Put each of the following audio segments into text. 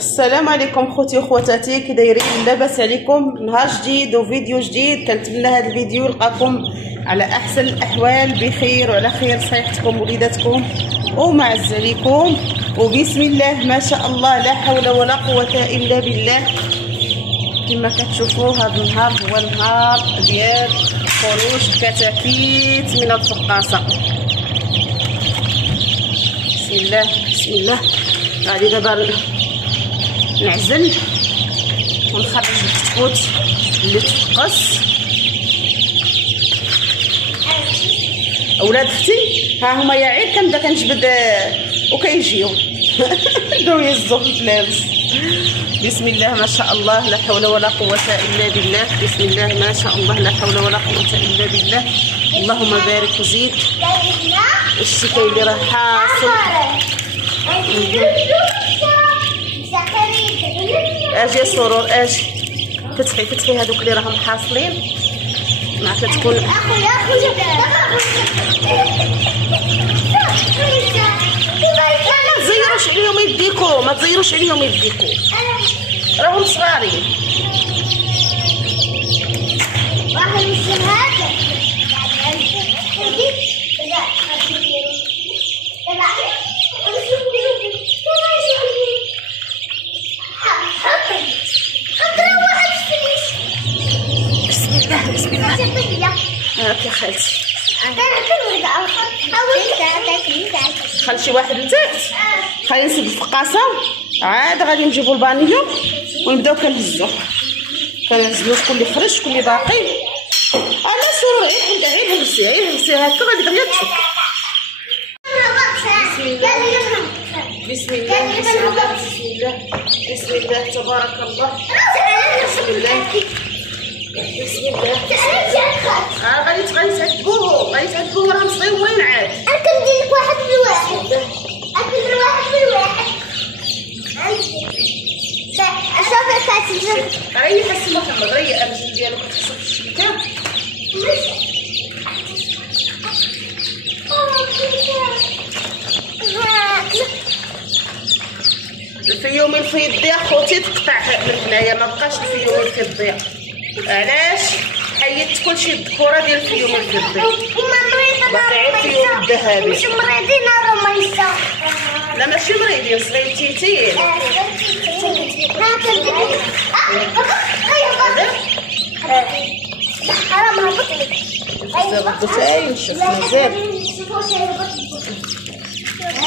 السلام عليكم خوتي وخواتاتي، كي دايرين؟ لاباس عليكم؟ نهار جديد وفيديو جديد. كنتمنى هذا الفيديو يلقاكم على احسن الاحوال، بخير وعلى خير صحتكم وليداتكم ومعز عليكم. وبسم الله ما شاء الله، لا حول ولا قوه الا بالله. كما كتشوفوا هذا النهار هو النهار ديال خروج كتاكيت من الفقاصه. بسم الله بسم الله. غادي دابا نعزل ونخرج الكتكوت اللي تفقس. اولاد اختي ها هما يا عير كنبدا كنجبد وكيجيو بداو يهزوا في الفلابس. بسم الله ما شاء الله، لا حول ولا قوه الا بالله. بسم الله ما شاء الله، لا حول ولا قوه الا بالله. اللهم بارك وزيد. الشتاء اللي راه حاصل. اجي سرور اجي فتحي هذوك اللي راهم حاصلين ما كتكون. ما تزيروش عليهم يديكم، ما تزيروش عليهم يديكم، راهم صغارين. بسم الله هاك يا خالتي. خلي شي واحد لتحت، خلينا نسد الفقاصه، عاد غادي نجيبو البانيو ونبداو كنهزو شكون اللي خرج شكون اللي باقي. انا سرور غير هرسي هكا غادي دغيا تشوف. بسم الله بسم الله بسم الله بسم الله تبارك الله. بسم الله بسم الله. غادي تعذبوهم راهم صغيورين عاد. انا كندير لك واحد بالواحد، اكندير واحد بالواحد. شوفي كاتب ريح السي محمد، ريح الرجل ديالو كتخصك في الشبكه. الفيوم الفيض خوتي تقطع من هنايا، ما بقاش الفيوم الفيض. علاش؟ حيدت كلشي الدكوره ديال الفيوم الفضي، باقي غير الفيوم الذهبي. مش مريضين راهم يسا. لا ماشي مريضين، صغيرتيتين. راه ما هبط لك. هبطت عين شوف مزال.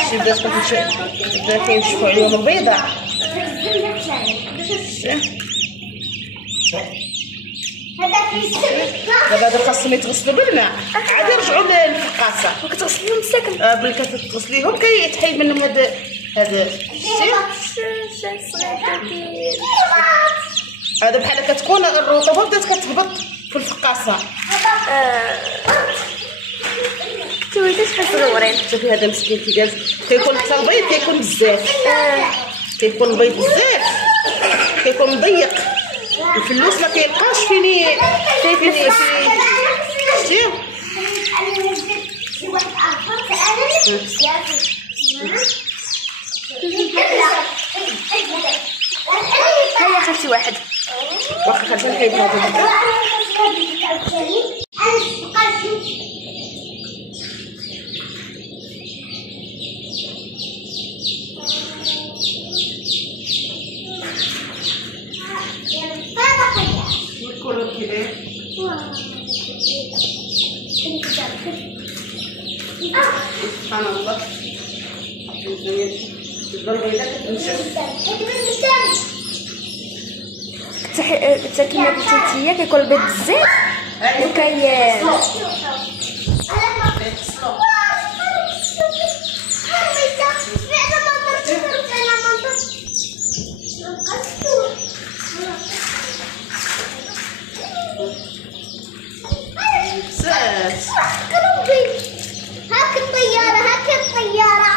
شي بدا كينشفوا عيون البيضاء. دابا خاصهم يتغسلوا بالماء، عاد يرجعوا للفقاصه. وكتغسليهم ساكن. ملي كتغسليهم كيتحيد منهم هذا هذا بحال كتكون الرطوبه بدات كتهبط في الفقاصه. تويتي شحال صغيورين. شوفي هذا مسكين كي جالس كيكون حتى البيض كيكون بزاف. كيكون البيض بزاف، كيكون مضيق. الفلوس ما كيبقاش فين شتي. هيا خلتي واحد. واخا خلينا نحيد هذا. سبحان الله. حتى كيما قلتي نتيا كيكون البيض بزاف هاك الطيارة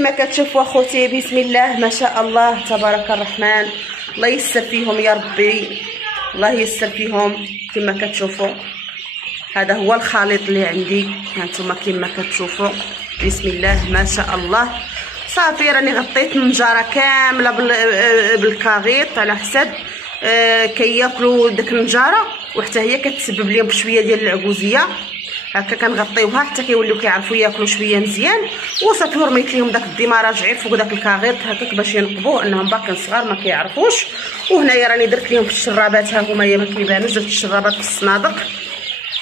كما كتشوفوا اخوتي بسم الله ما شاء الله تبارك الرحمن. الله ييسر فيهم يا ربي، الله ييسر فيهم. كما كتشوفوا هذا هو الخليط اللي عندي، هانتوما كما كتشوفوا بسم الله ما شاء الله. صافي راني غطيت النجاره كامله بالكاغيط على حسب كياكلوا داك النجاره، وحتى هي كتسبب لهم بشويه ديال العكوزيه. هكا كنغطيوها حتى كيوليو كيعرفوا ياكلوا شويه مزيان. وصافي رميت لهم داك الديماراج غير فوق داك الكاغيط هكاك باش ينقبوا، انهم باقيين صغار ما كيعرفوش. وهنايا راني درت لهم في الشرابات، ها هما ما كيبانوش، درت الشرابات في الصنادق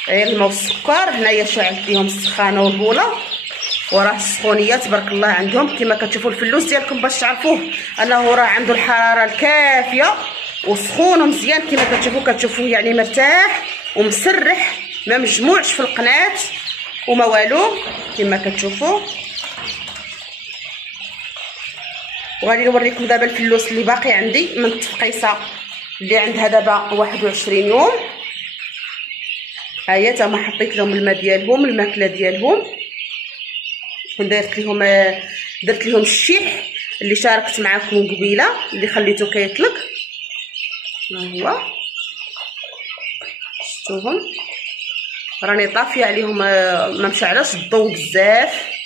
غير الماء والسكر. هنايا شعلت لهم السخانه والبوله وراه السخونيه تبارك الله عندهم. كما كتشوفوا الفلوس ديالكم باش تعرفوه انه راه عنده الحراره الكافيه وسخون ومزيان. كما كتشوفوا يعني مرتاح ومسرح، ما مجموعش في القناه وما والو. كما كتشوفوا وغادي نوريكم دابا الفلوس اللي باقي عندي من التفقيصه اللي عندها دابا 21 يوم. ها هي تا ما حطيت لهم الماء ديالهم الماكله ديالهم، درت لهم الشيح اللي شاركت معكم قبيله اللي خليته كيطلق. ها هو شفتوهم راني طافيه عليهم، ما مشعلش الضوء بزاف.